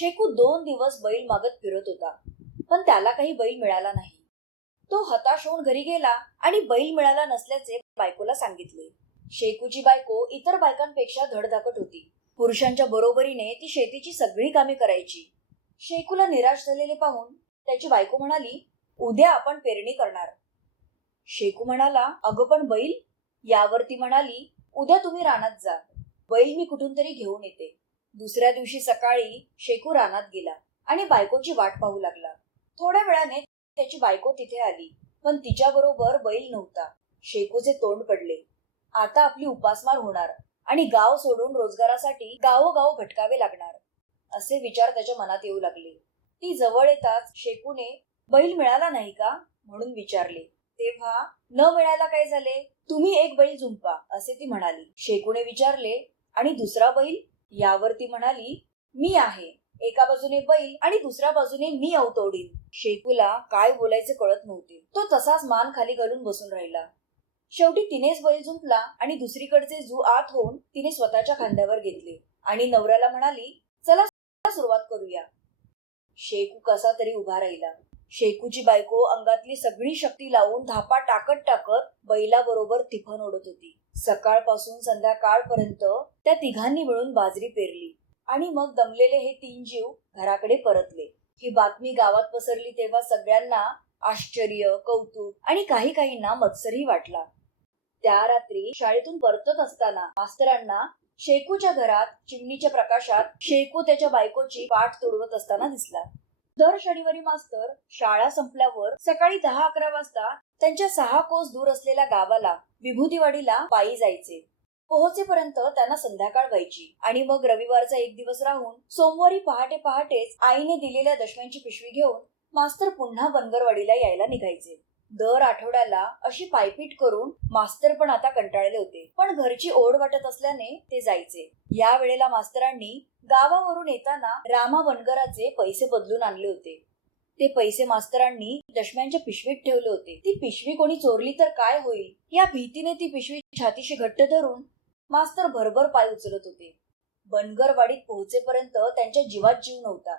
शेकू दोन दिवस बैल मागत फिरत होता पण त्याला काही बैल मिळाला नाही. तो हताश होऊन घरी गेला आणि बैल मिळाला नसल्याचे बायकोला सांगितले. शेकूची बायको इतर बायकांपेक्षा धडधाकट होती. पुरुषांच्या बरोबरीने ती शेतीची सगळी कामे करायची. शेकूला निराश झालेले पाहून त्याची बायको म्हणाली उद्या आपण पेरणी करणार. शेकू म्हणाला अगं पण बैल? यावर ती म्हणाली उद्या तुम्ही रानात जा. बैल मी कुठून तरी घेऊन येते. दुसऱ्या दिवशी सकाळी शेकू रानात गेला आणि बायकोची वाट पाहू लागला. थोड्या वेळाने त्याची बायको तिथे आली पण तिच्या बरोबर बैल नव्हता. शेकूचे तोंड पडले. आता आपली उपासमार होणार आणि गाव सोडून रोजगारासाठी गावोगाव भटकावे लागणार असे विचार त्याच्या मनात येऊ लागले. ती जवळ येताच शेकूने बैल मिळाला नाही का? म्हणून विचारले. तेव्हा न मिळायला काय झाले? तुम्ही एक बैल झुंपा असे ती म्हणाली. शेकूने विचारले आणि दुसरा बैल? यावर ती म्हणाली मी आहे. एका बाजूने बैल आणि दुसऱ्या बाजूने मी अवतोडीन. शेकूला काय बोलायचे कळत नव्हते. तो तसाच मान खाली घालून बसून राहिला. शेवटी तिनेच बैल जुंपला आणि दुसरीकडचे जू आत होऊन तिने स्वतःच्या खांद्यावर घेतले आणि नवऱ्याला म्हणाली चला सुरुवात करूया. शेकू कसा तरी उभा राहिला. शेकूची बायको अंगातली सगळी शक्ती लावून धापा टाकत टाकत बैलाबरोबर तिफन ओढत होती. सकाळपासून संध्याकाळपर्यंत त्या तिघांनी मिळून बाजरी पेरली. आणि मग दमलेले हे तीन जीव घराकडे परतले. ही बातमी गावात पसरली तेव्हा सगळ्यांना आश्चर्य कौतुक आणि काही काहींना मत्सरही वाटला. त्या रात्री शाळेतून परतत असताना मास्तरांना शेकूच्या घरात चिमणीच्या प्रकाशात शेकू त्याच्या बायकोची पाठ तोडवत असताना दिसला. दर शनिवारी मास्तर शाळा संपल्यावर सकाळी दहा अकरा वाजता त्यांच्या सहा कोस दूर असलेल्या गावाला विभूतीवाडीला पायी जायचे. पोहोचेपर्यंत त्यांना संध्याकाळ व्हायची आणि मग रविवारचा एक दिवस राहून सोमवारी पहाटे पहाटेच आईने दिलेल्या दशम्यांची पिशवी घेऊन मास्तर पुन्हा बनगरवाडीला यायला निघायचे. दर आठवड्याला अशी पायपीट करून मास्तर पण आता कंटाळले होते पण घरची ओढ वाटत असल्याने ते जायचे. या वेळेला मास्तरांनी गावावरून येताना रामा बनगराचे पैसे बदलून आणले होते. ते पैसे मास्तरांनी दशम्यांच्या पिशवीत ठेवले होते. ती पिशवी कोणी चोरली तर काय होईल? या भीतीने ती पिशवी छातीशी घट्ट धरून मास्तर भरभर पाय उचलत होते. बनगरवाडीत पोहोचेपर्यंत त्यांच्या जीवात जीव नव्हता.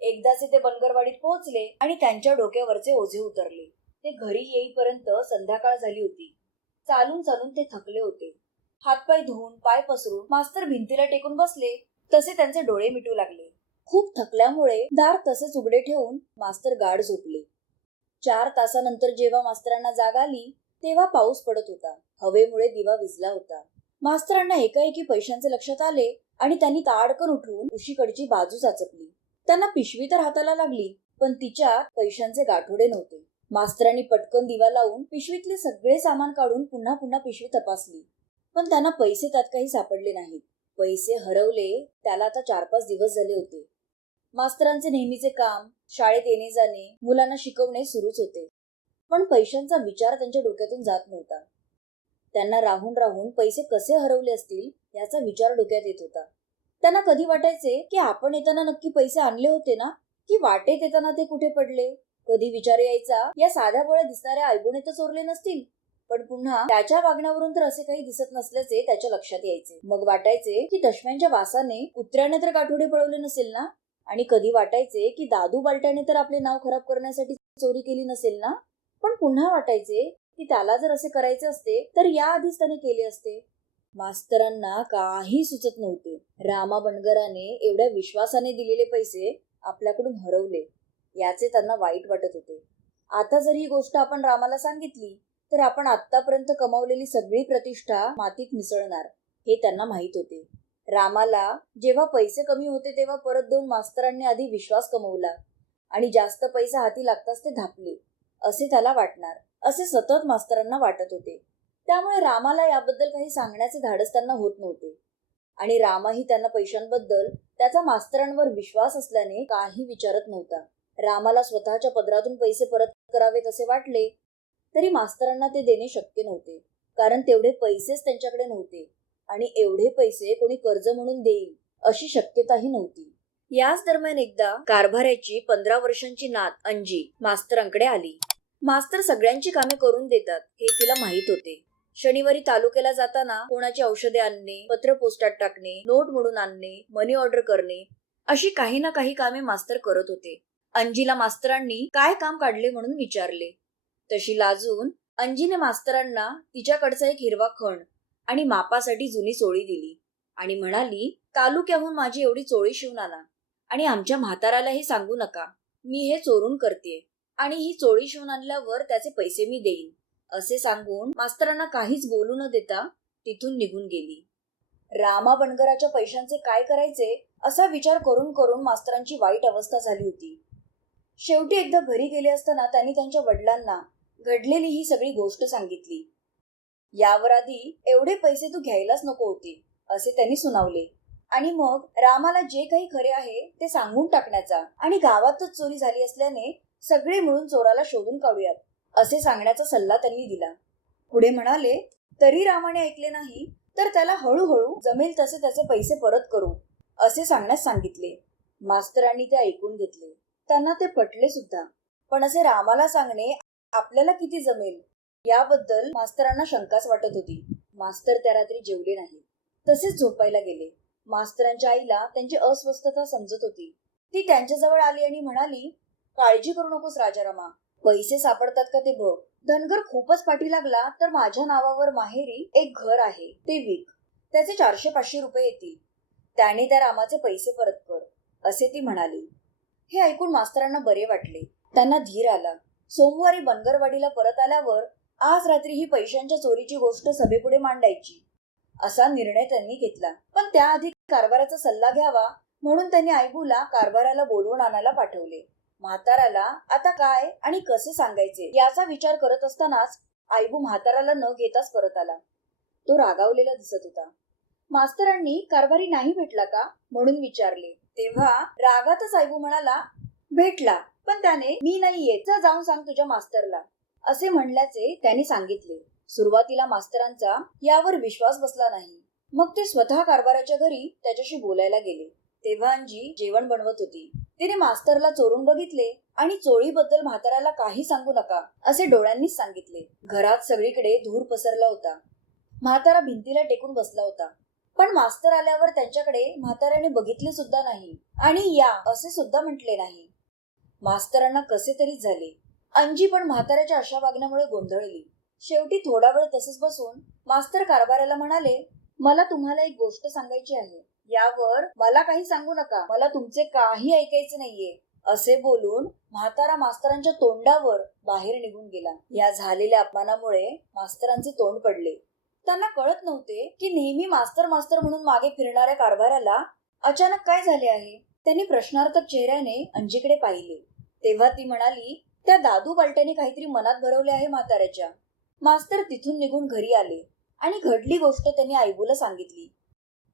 एकदाचे ते बनगरवाडीत पोहोचले आणि त्यांच्या डोक्यावरचे ओझे उतरले. ते घरी येईपर्यंत संध्याकाळ झाली होती. चालून चालून ते थकले होते. हातपाय धुवून पाय पसरून मास्तर भिंतीला टेकून बसले. तसे त्यांचे डोळे मिटू लागले. खूप थकल्यामुळे दार तसेच उघडे ठेवून मास्तर गाढ झोपले. चार तासानंतर जेव्हा मास्तरांना जाग आली तेव्हा पाऊस पडत होता. हवेमुळे दिवा विजला होता. मास्तरांना एकाएकी पैशांचे लक्षात आले आणि त्यांनी ताडकन उठून उशीकडची बाजू चाचपली त्यांना पिशवी तर हाताला लागली पण तिच्यात पैशांचे गाठोडे नव्हते. मास्तरांनी पटकन दिवा लावून पिशवीतले सगळे सामान काढून पुन्हा पुन्हा पिशवी तपासली. पण त्यांना पैसे त्यात काही सापडले नाहीत. पैसे हरवले त्याला आता चार पाच दिवस झाले होते. मास्तरांचे नेहमीचे काम शाळेत येणे जाणे मुलांना शिकवणे सुरूच होते. पण पैशांचा विचार त्यांच्या डोक्यातून जात नव्हता. त्यांना राहून राहून पैसे कसे हरवले असतील याचा विचार डोक्यात येत होता. त्यांना कधी वाटायचे की आपण येताना नक्की पैसे आणले होते ना? की वाटेत येताना ते कुठे पडले? कधी विचार यायचा या साध्या पोळ्या दिसणाऱ्या आयबोने तर चोरले नसतील. पण पुन्हा त्याच्या वागण्यावरून तर असे काही दिसत नसल्याचे त्याच्या लक्षात यायचे. मग वाटायचे की दशम्यांच्या वासाने कुत्र्याने तर गाठोडे पळवले नसेल ना? आणि कधी वाटायचे की दादू बालट्याने तर आपले नाव खराब करण्यासाठी चोरी केली नसेल ना? पण पुन्हा वाटायचे की त्याला जर असे करायचे असते तर याआधीच त्याने केले असते. मास्तरांना काही सुचत नव्हते. रामा बनगराने एवढ्या विश्वासाने दिलेले पैसे आपल्याकडून हरवले. याचे त्यांना वाईट वाटत होते. आता जर ही गोष्ट आपण रामाला सांगितली तर आपण आतापर्यंत कमावलेली सगळी प्रतिष्ठा मातीत मिसळणार हे त्यांना माहीत होते. रामाला जेव्हा पैसे कमी होते तेव्हा परत देऊन मास्तरांनी आधी विश्वास कमवला आणि जास्त पैसा हाती लागताच ते धापले. असे त्याला वाटणार. असे सतत मास्तरांना वाटत होते. त्यामुळे रामाला याबद्दल काही सांगण्याचे धाडस त्यांना होत नव्हते. आणि रामाही त्यांना पैशांबद्दल त्याचा मास्तरांवर विश्वास असल्याने काही विचारत नव्हता. रामाला स्वतःच्या पदरातून पैसे परत करावेत असे वाटले तरी मास्तरांना ते देणे शक्य नव्हते. कारण तेवढे पैसेच त्यांच्याकडे नव्हते. आणि एवढे पैसे कोणी कर्ज म्हणून देईल अशी शक्यताही नव्हती. याच दरम्यान एकदा कारभाऱ्याची पंधरा वर्षांची नात अंजी मास्तरांकडे आली. मास्तर सगळ्यांची कामे करून देतात हे तिला माहीत होते. शनिवारी तालुक्याला जाताना कोणाची औषधे आणणे पत्र पोस्टात टाकणे नोट म्हणून आणणे मनी ऑर्डर करणे अशी काही ना काही कामे मास्तर करत होते. अंजीला मास्तरांनी काय काम काढले म्हणून विचारले. तशी लाजून अंजीने मास्तरांना तिच्याकडचा एक हिरवा खण आणि मापासाठी जुनी चोळी दिली. आणि म्हणाली तालुक्याहून माझी एवढी चोळी शिवून आणा. आणि आमच्या म्हाताराला हे सांगू नका. मी हे चोरून करते आणि ही चोळी शिवून आणल्यावर त्याचे पैसे मी देईन. असे सांगून मास्तरांना काहीच बोलू न देता तिथून निघून गेली. रामा बनगराच्या पैशांचे काय करायचे असा विचार करून करून मास्तरांची वाईट अवस्था झाली होती. शेवटी एकदा घरी गेले असताना त्यांनी त्यांच्या वडिलांना घडलेली ही सगळी गोष्ट सांगितली. यावर आधी एवढे पैसे तू घ्यायलाच नको होते असे त्यांनी सुनावले. आणि मग रामाला जे काही खरे आहे ते सांगून टाकण्याचा आणि गावातच चोरी झाली असल्याने सगळे मिळून चोराला शोधून काढूयात असे सांगण्याचा सल्ला त्यांनी दिला. पुढे म्हणाले तरी रामाने ऐकले नाही तर त्याला हळूहळू जमेल तसे त्याचे पैसे परत करू असे सांगण्यास सांगितले. मास्तरांनी ते ऐकून घेतले. त्यांना ते पटले सुद्धा. पण असे रामाला सांगणे आपल्याला किती जमेल याबद्दल मास्तरांना शंकाच वाटत होती. मास्तर त्या रात्री जेवले नाही तसेच झोपायला गेले. मास्तरांच्या आईला त्यांची अस्वस्थता समजत होती. ती त्यांच्याजवळ आली आणि म्हणाली काळजी करू नकोस राजारामा. पैसे सापडतात का ते बघ. धनगर खूपच पाठी लागला तर माझ्या नावावर माहेरी एक घर आहे. ते विक. त्याचे चारशे पाचशे रुपये येतील. त्याने त्या रामाचे पैसे परत कर. असे ती म्हणाली. हे ऐकून मास्तरांना बरे वाटले. त्यांना धीर आला. सोमवारी बनगरवाडीला परत आल्यावर आज रात्री ही पैशांच्या चोरीची गोष्ट सभेपुढे मांडायची. असा निर्णय त्यांनी घेतला. पण त्याआधी कारभाराचा सल्ला घ्यावा म्हणून त्यांनी आयबूला कारभाराला बोलवून आणायला पाठवले. म्हाताराला आता काय आणि कसे सांगायचे याचा विचार करत असतानाच आईबू म्हाताराला न घेताच परत आला. तो रागावलेला दिसत होता. मास्तरांनी कारभारी नाही भेटला का? म्हणून विचारले. तेव्हा रागातच आईबू म्हणाला भेटला पण त्याने मी नाही येत जाऊन सांग तुझ्या मास्तरला. असे म्हणल्याचे त्यांनी सांगितले. सुरुवातीला मास्तरांचा यावर विश्वास बसला नाही. मग ते स्वतः कारभाराच्या घरी त्याच्याशी बोलायला गेले. तेव्हा अंजी जेवण बनवत होती. तिने मास्तरला चोरून बघितले आणि चोळीबद्दल म्हाताऱ्याला काही सांगू नका असे डोळ्यांनीच सांगितले. घरात सगळीकडे धूर पसरला होता. म्हातारा भिंतीला टेकून बसला होता. पण मास्तर आल्यावर त्यांच्याकडे म्हाताऱ्याने बघितले सुद्धा नाही आणि या असे सुद्धा म्हटले नाही. मास्तरांना कसे तरी झाले. अंजी पण म्हाताऱ्याच्या अशा वागण्यामुळे गोंधळली. शेवटी थोडा वेळ तसेच बसून मास्तर कारभाराला म्हणाले मला तुम्हाला एक गोष्ट सांगायची आहे. यावर मला काही सांगू नका. मला तुमचे काही ऐकायचे नाहीये. असे बोलून म्हातारा मास्तरांच्या तोंडावर बाहेर निघून गेला. या झालेल्या अपमानामुळे मास्तरांचे तोंड पडले. त्यांना कळत नव्हते की नेहमी मास्तर मास्तर म्हणून मागे फिरणाऱ्या कारभाराला अचानक काय झाले आहे? त्यांनी प्रश्नार्थक चेहऱ्याने अंजीकडे पाहिले. तेव्हा ती म्हणाली त्या दादू बालट्याने काहीतरी मनात भरवले आहे म्हाताऱ्याच्या. मास्तर तिथून निघून घरी आले आणि घडली गोष्ट त्यांनी आईबूला सांगितली.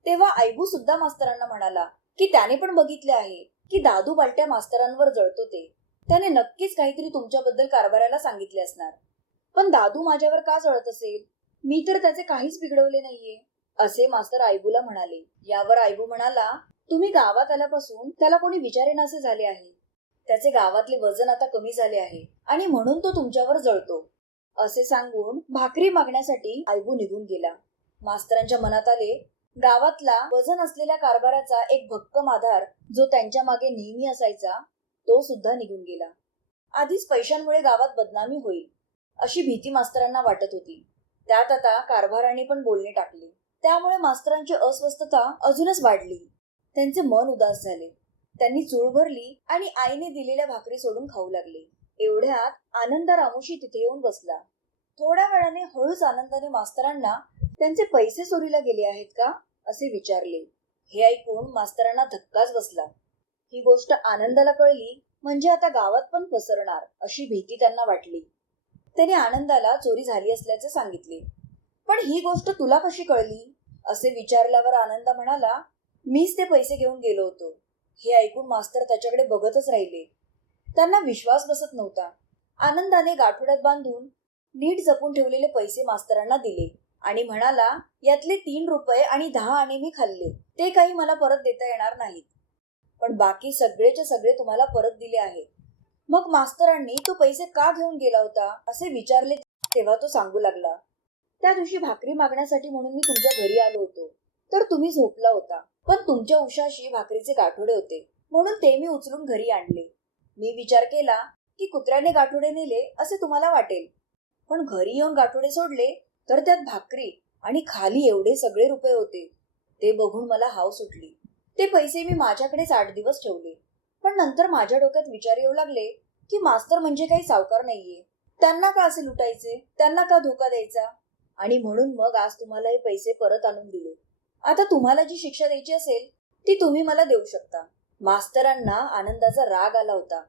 तेव्हा आईबू सुद्धा मास्तरांना म्हणाला की त्याने पण बघितले आहे की दादू बालट्या मास्तरांवर जळतो ते. त्याने नक्कीच काहीतरी तुमच्याबद्दल कारभाराला सांगितले असणार. पण दादू माझ्यावर का जळत असेल? मी तर त्याचे काहीच बिघडवले नाहीये. असे मास्तर आयबूला म्हणाले. यावर आयबू म्हणाला तुम्ही गावात आल्यापासून त्याला कोणी विचारेनासे झाले आहे. त्याचे गावातले वजन आता कमी झाले आहे आणि म्हणून तो तुमच्यावर जळतो. असे सांगून भाकरी मागण्यासाठी आयबू निघून गेला. मास्तरांच्या मनात आले गावातला वजन असलेल्या कारभाराचा एक भक्कम आधार जो त्यांच्या मागे नेहमी असायचा तो सुद्धा निघून गेला. आधीच पैशांमुळे गावात बदनामी होईल अशी भीती मास्तरांना वाटत होती. त्यात आता कारभाराने पण बोलणे टाकले. त्यामुळे मास्तरांची अस्वस्थता अजूनच वाढली. त्यांचे मन उदास झाले. त्यांनी चूळ भरली आणि आईने दिलेल्या भाकरी सोडून खाऊ लागले. एवढ्यात आनंद रामोशी तिथे येऊन बसला. थोड्या वेळाने हळूच आनंदाने मास्तरांना त्यांचे पैसे चोरीला गेले आहेत का? असे विचारले. हे ऐकून मास्तरांना धक्काच बसला. ही गोष्ट आनंदाला कळली म्हणजे आता गावात पण पसरणार अशी भीती त्यांना वाटली. त्याने आनंदाला चोरी झाली असल्याचे सांगितले. पण ही गोष्ट तुला कशी कळली? असे विचारल्यावर आनंद म्हणाला मीच ते पैसे घेऊन गेलो होतो. हे ऐकून मास्तर त्याच्याकडे बघतच राहिले. त्यांना विश्वास बसत नव्हता. आनंदाने गाठोड्यात बांधून नीट जपून ठेवलेले पैसे मास्तरांना दिले आणि म्हणाला यातले तीन रुपये आणि दहा आणे मी खाल्ले. ते काही मला परत देता येणार नाहीत. पण बाकी सगळेचे सगळे तुम्हाला परत दिले आहेत. मग मास्तरांनी तो पैसे का घेऊन गेला होता असे विचारले तेव्हा तो सांगू लागला. त्या दिवशी भाकरी मागण्यासाठी म्हणून मी तुमच्या घरी आलो होतो. तर तुम्ही झोपला होता. पण तुमच्या उशाशी भाकरीचे गाठोडे होते. म्हणून ते मी उचलून घरी आणले. मी विचार केला की कुत्र्याने गाठोडे नेले असे तुम्हाला वाटेल. पण घरी येऊन गाठोडे सोडले तर त्यात भाकरी आणि खाली एवढे सगळे रुपये होते. ते बघून मला हाव सुटली. ते पैसे मी माझ्याकडेच आठ दिवस ठेवले. पण नंतर माझ्या डोक्यात विचार येऊ लागले की मास्तर म्हणजे काही सावकार नाहीये. त्यांना का असे लुटायचे? त्यांना का धोका द्यायचा? आणि म्हणून मग आज तुम्हाला हे पैसे परत आणून दिले. आता तुम्हाला जी शिक्षा द्यायची असेल ती तुम्ही मला देऊ शकता. मास्तरांना आनंदाचा राग आला होता.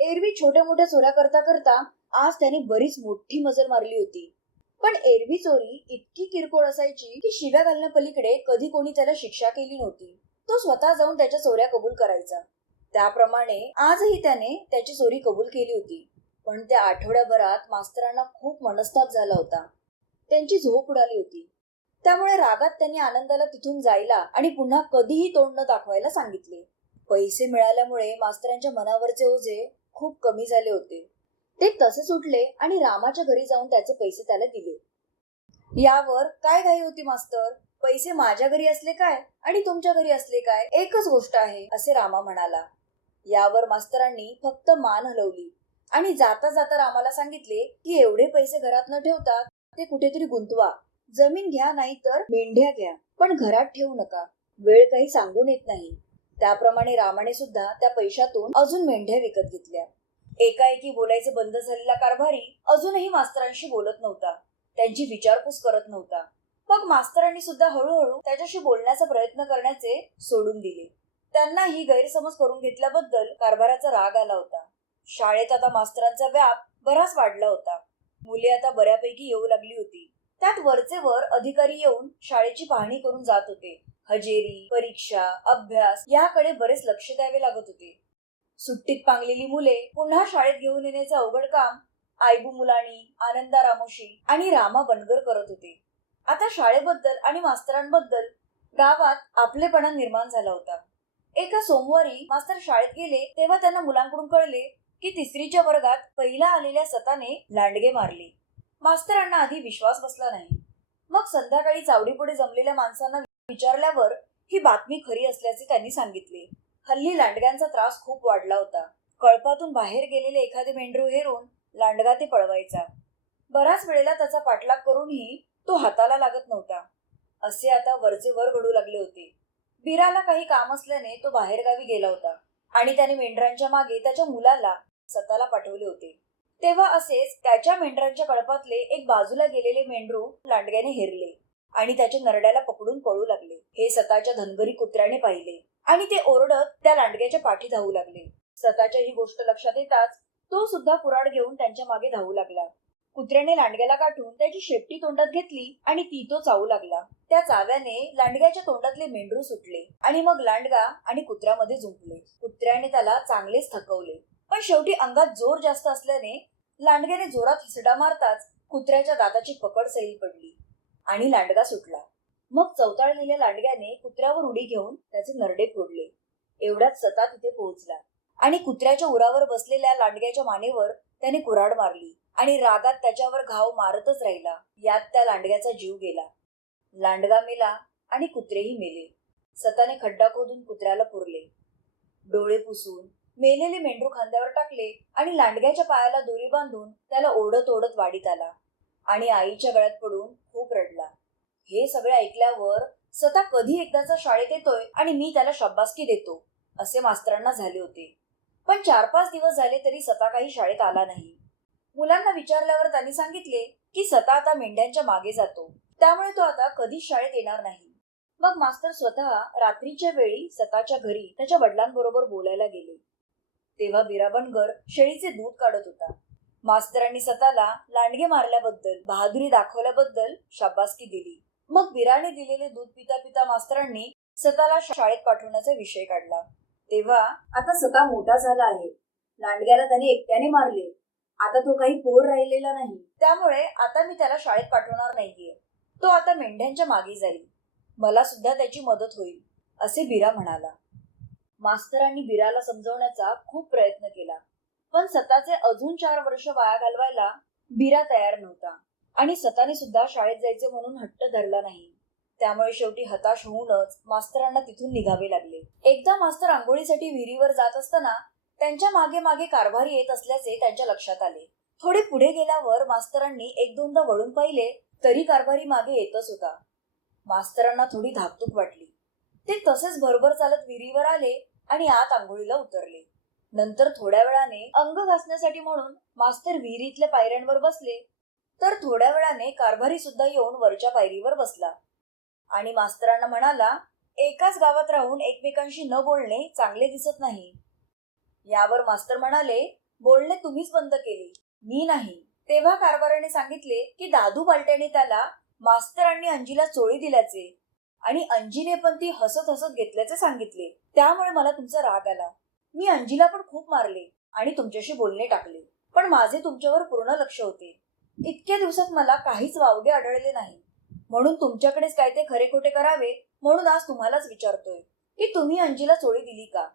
एरवी छोट्या मोठ्या चोऱ्या करता करता आज त्याने बरीच मोठी मजल मारली होती. पण एरवी चोरी इतकी किरकोळ असायची की शिव्या घालण्यापलीकडे कधी कोणी त्याला शिक्षा केली नव्हती. तो स्वतः जाऊन त्याच्या चोऱ्या कबूल करायचा. त्याप्रमाणे आजही त्याने त्याची चोरी कबूल केली होती. पण त्या आठवड्याभरात मास्तरांना खूप मनस्ताप झाला होता. त्यांची झोप उडाली होती. त्यामुळे रागात त्यांनी आनंदाला तिथून जायला आणि पुन्हा कधीही तोंड न दाखवायला सांगितले. पैसे मिळाल्यामुळे मास्तरांच्या मनावरचे ओझे खूप कमी झाले होते. ते तसे सुटले आणि रामाच्या घरी जाऊन त्याचे पैसे त्याला दिले. यावर काय घाई होती मास्तर? पैसे माझ्या घरी असले काय? आणि तुमच्या घरी असले काय? एकच गोष्ट आहे असे रामा म्हणाला. यावर मास्तरांनी फक्त मान हलवली. आणि जाता जाता रामाला सांगितले की एवढे पैसे घरात न ठेवता ते कुठेतरी गुंतवा. जमीन घ्या नाही तर मेंढ्या घ्या. पण घरात ठेवू नका. वेळ काही सांगून येत नाही. त्याप्रमाणे रामाने सुद्धा त्या पैशातून अजून मेंढ्या विकत घेतल्या. एकाएकी बोलायचे बंद झालेला कारभारी अजूनही मास्तरांशी बोलत नव्हता. त्यांची विचारपूस करत नव्हता. मग मास्तरांनी सुद्धा हळूहळू त्याच्याशी बोलण्याचा प्रयत्न करण्याचे सोडून दिले. त्यांना ही गैरसमज करून घेतल्याबद्दल कारभाराचा राग आला होता. शाळेत आता मास्तरांचा व्याप बराच वाढला होता. मुले आता बऱ्यापैकी येऊ लागली होती. त्यात वरचे वर अधिकारी येऊन शाळेची पाहणी करून जात होते. हजेरी परीक्षा अभ्यास याकडे बरेच लक्ष द्यावे लागत होते. सुट्टीत पांगलेली मुले पुन्हा शाळेत घेऊन येण्याचं अवघड काम आयबू मुलाणी आनंदा रामोशी आणि रामा बनगर करत होते. आता शाळेबद्दल आणि मास्तरांबद्दल गावात आपलेपणा निर्माण झाला होता. एका सोमवारी मास्तर शाळेत गेले तेव्हा त्यांना मुलांकडून कळले की तिसरीच्या वर्गात पहिला आलेल्या सताने लांडगे मारले. मास्तरांना आधी विश्वास बसला नाही. मग संध्याकाळी चावडीपुढे जमलेल्या माणसांना विचारल्यावर ही बातमी खरी असल्याचे त्यांनी सांगितले. हल्ली लांडग्यांचा त्रास खूप वाढला होता. कळपातून बाहेर गेलेले एखादे मेंढरू हेरून लांडगा ते पळवायचा. बराच वेळेला त्याचा पाठलाग करूनही तो हाताला लागत नव्हता. असे आता वरचे वर घडू लागले होते. बिराला काही काम असल्याने तो बाहेरगावी गेला होता आणि त्याने मेंढरांच्या मागे त्याच्या मुलाला स्वतःला पाठवले होते. तेव्हा असेच त्याच्या मेंढरांच्या कळपातले एक बाजूला गेलेले मेंढरू लांडग्याने हेरले आणि त्याच्या नरड्याला पकडून पळू लागले. हे सताच्या धनगरी कुत्र्याने पाहिले आणि ते ओरडत त्या लांडग्याच्या पाठी धावू लागले. सताच्या ही गोष्ट लक्षात येताच तो सुद्धा कुराड घेऊन त्यांच्या मागे धावू लागला. कुत्र्याने लांडग्याला काठून त्याची शेपटी तोंडात घेतली आणि ती तो चावू लागला. त्या चाव्याने लांडग्याच्या तोंडातले मेंढरू सुटले आणि मग लांडगा आणि कुत्र्यामध्ये झुंपले. कुत्र्याने त्याला चांगलेच थकवले. पण शेवटी अंगात जोर जास्त असल्याने लांडग्याने जोरात हिसडा मारताच कुत्र्याच्या दाताची पकड सैल पडली आणि लांडगा सुटला. मग चवताळलेल्या लांडग्याने कुत्र्यावर उडी घेऊन त्याचे नरडे फोडले. एवढ्यात सता तिथे पोहोचला आणि कुत्र्याच्या उरावर बसलेल्या लांडग्याच्या मानेवर त्याने कुराड मारली आणि रागात त्याच्यावर घाव मारतच राहिला. यात त्या लांडग्याचा जीव गेला. लांडगा मेला आणि कुत्रेही मेले. सताने खड्डा खोदून कुत्र्याला पुरले. डोळे पुसून मेलेले मेंढरू खांद्यावर टाकले आणि लांडग्याच्या पायाला दोरी बांधून त्याला ओढत ओढत वाडीत आला. आणि आईच्या गळ्यात पडून खूप रडला. हे सगळे ऐकल्यावर स्वतः कधी एकदाचा शाळेत येतोय आणि मी त्याला शब्बासकी देतो असे मास्तरांना झाले होते. पण चार पाच दिवस झाले तरी सता काही शाळेत आला नाही. मुलांना विचारल्यावर त्यांनी सांगितले की सता आता मेंढ्यांच्या मागे जातो. त्यामुळे तो आता कधीच शाळेत येणार नाही. मग मास्तर स्वतः रात्रीच्या वेळी सताच्या घरी त्याच्या वडिलांबरोबर बोलायला गेले. तेव्हा बिराबनगर शेळीचे दूध काढत होता. मास्तरांनी स्वतःला लांडगे मारल्याबद्दल बहादुरी दाखवल्याबद्दल शाबासकी दिली. मग बिराने दिलेले दूध पिता पिता मास्तरांनी स्वतःला शाळेत पाठवण्याचा विषय काढला. तेव्हा आता स्वतः मोठा झाला आहे. लांडग्याला त्याने एकट्याने मारले. आता तो काही पोर राहिलेला नाही. त्यामुळे आता मी त्याला शाळेत पाठवणार नाहीये. तो आता मेंढ्यांच्या मागे जाईल. मला सुद्धा त्याची मदत होईल असे बिरा म्हणाला. मास्तरांनी बिराला समजवण्याचा खूप प्रयत्न केला. पण सताचे अजून चार वर्ष वाया घालवायला बिरा तयार नव्हता. आणि सताने सुद्धा शाळेत जायचे म्हणून हट्ट धरला नाही. त्यामुळे शेवटी हताश होऊनच मास्तरांना तिथून निघावे लागले. एकदा मास्तर आंघोळीसाठी विहिरीवर जात असताना त्यांच्या मागे मागे कारभारी येत असल्याचे त्यांच्या लक्षात आले. थोडे पुढे गेल्यावर मास्तरांनी एक दोनदा वळून पाहिले तरी कारभारी मागे येतच होता. मास्तरांना थोडी धाकधूक वाटली. ते तसेच भरभर चालत विहिरीवर आले आणि आत आंघोळीला उतरले. नंतर थोड्या वेळाने अंग घासण्यासाठी म्हणून मास्तर विहिरीतल्या पायऱ्यांवर बसले. तर थोड्या वेळाने कारभारी सुद्धा येऊन वरच्या पायरीवर बसला. आणि मास्तरांना म्हणाला एकाच गावात राहून एकमेकांशी न बोलणे चांगले दिसत नाही. यावर मास्तर म्हणाले बोलणे तुम्हीच बंद केले. मी नाही. तेव्हा कारभाराने सांगितले की दादू बालट्याने त्याला मास्तरांनी अंजीला चोळी दिल्याचे आणि अंजीने पण ती हसत हसत घेतल्याचे सांगितले. त्यामुळे मला तुमचा राग आला. मी अंजीला पण खूप मारले आणि तुमच्याशी बोलणे टाकले. पण माझे तुमच्यावर पूर्ण लक्ष होते. इतक्या दिवसात मला काहीच वावगे आढळले नाही. म्हणून तुमच्याकडेच काय ते खरे खोटे करावे म्हणून आज तुम्हालाच विचारतोय की तुम्ही अंजीला चोळी दिली का?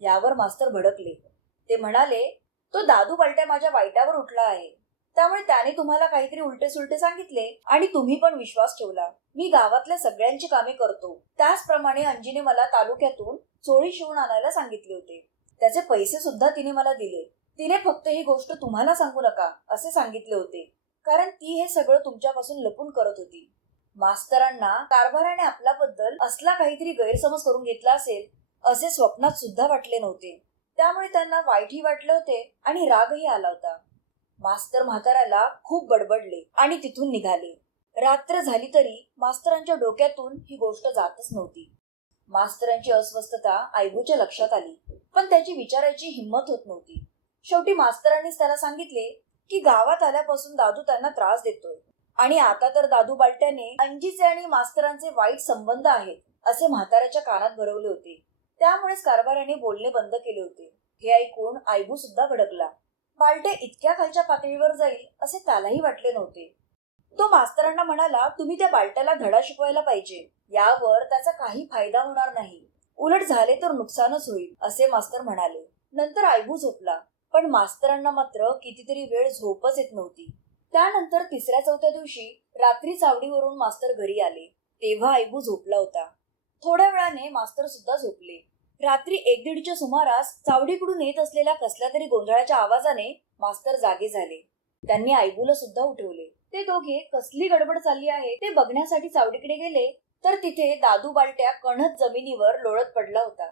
यावर मास्तर भडकले. ते म्हणाले तो दादू पलट्या माझ्या वाईटावर उठला आहे. त्यामुळे त्याने तुम्हाला काहीतरी उलटे सुलटे सांगितले आणि तुम्ही पण विश्वास ठेवला. मी गावातल्या सगळ्यांची कामे करतो. त्याचप्रमाणे अंजीने मला तालुक्यातून चोळी शिवून आणायला सांगितले होते. त्याचे पैसे सुद्धा तिने मला दिले. तिने फक्त ही गोष्ट तुम्हाला सांगू नका असे सांगितले होते. कारण ती हे सगळं तुमच्यापासून लपून करत होती. मास्तरांना कारभाराने आपल्याबद्दल असला काहीतरी गैरसमज करून घेतला असेल असे स्वप्नात सुद्धा वाटले नव्हते. त्यामुळे त्यांना वाईटही वाटले होते आणि रागही आला होता. मास्तर म्हाताऱ्याला खूप बडबडले आणि तिथून निघाले. रात्र झाली तरी मास्तरांच्या डोक्यातून ही गोष्ट जातच नव्हती. मास्तरांची अस्वस्थता आयबूच्या लक्षात आली. पण त्याची विचारायची हिंमत होत नव्हती. शेवटी मास्तरांनीच त्याला सांगितले की गावात आल्यापासून दादू त्यांना त्रास देतोय. आणि आता तर दादू बालट्याने अंजीचे आणि मास्तरांचे वाईट संबंध आहेत असे म्हाताऱ्याच्या कानात भरवले होते. त्यामुळेच कारभाराने बोलणे बंद केले होते. हे ऐकून आयबू सुद्धा भडकला. बालटे इतक्या खालच्या पातळीवर जाईल असे त्यालाही वाटले नव्हते. तो मास्तरांना म्हणाला तुम्ही त्या बालट्याला धडा शिकवायला पाहिजे. यावर त्याचा काही फायदा होणार नाही. उलट झाले तर नुकसानच होईल असे मास्तर म्हणाले. नंतर आयबू झोपला. पण मास्तरांना मात्र कितीतरी वेळ झोपच येत नव्हती. त्यानंतर तिसऱ्या चौथ्या दिवशी रात्री चावडीवरून मास्तर घरी आले. तेव्हा आयबू झोपला होता. थोड्या वेळाने मास्तर सुद्धा झोपले. रात्री एक दीडच्या सुमारास चावडीकडून येत असलेल्या कसल्या तरी गोंधळाच्या आवाजाने मास्तर जागे झाले. त्यांनी आयबूला सुद्धा उठवले. ते दोघे कसली गडबड चालली आहे ते बघण्यासाठी चावडीकडे गेले तर तिथे दादू बालट्या कणत जमिनीवर लोळत पडला होता.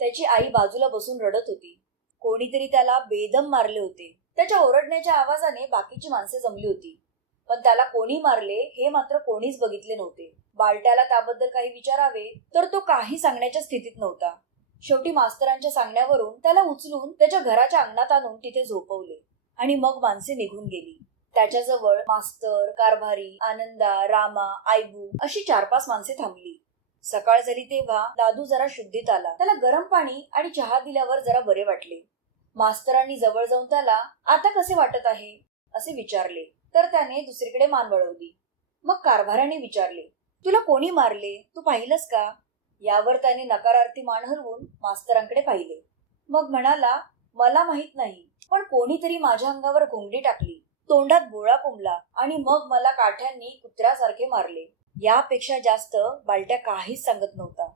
त्याची आई बाजूला बसून रडत होती. कोणीतरी त्याला बेदम मारले होते. त्याच्या ओरडण्याच्या आवाजाने बाकीची माणसे जमली होती. पण त्याला कोणी मारले हे मात्र कोणीच बघितले नव्हते. बालट्याला त्याबद्दल काही विचारावे तर तो काही सांगण्याच्या स्थितीत नव्हता. शेवटी मास्तरांच्या सांगण्यावरून त्याला उचलून त्याच्या घराच्या अंगणात आणून तिथे झोपवले. आणि मग माणसे निघून गेली. त्याच्याजवळ मास्तर कारभारी आनंदा रामा आयबू अशी चार पाच माणसे थांबली. सकाळ झाली तेव्हा दादू जरा शुद्धीत आला. त्याला गरम पाणी आणि चहा दिल्यावर जरा बरे वाटले. मास्तरांनी जवळ जाऊन त्याला आता कसे वाटत आहे? असे विचारले. तर त्याने दुसरीकडे मान वळवली. मग कारभाराने विचारले तुला कोणी मारले? तू पाहिलंस का? यावर त्याने नकारार्थी मान हलवून मास्तरांकडे पाहिले. मग म्हणाला मला माहीत नाही. पण कोणीतरी माझ्या अंगावर घोंगडी टाकली. तोंडात गोळा कोंबला आणि मग मला काठ्यांनी कुत्र्यासारखे मारले. यापेक्षा जास्त बालट्या काहीच सांगत नव्हता.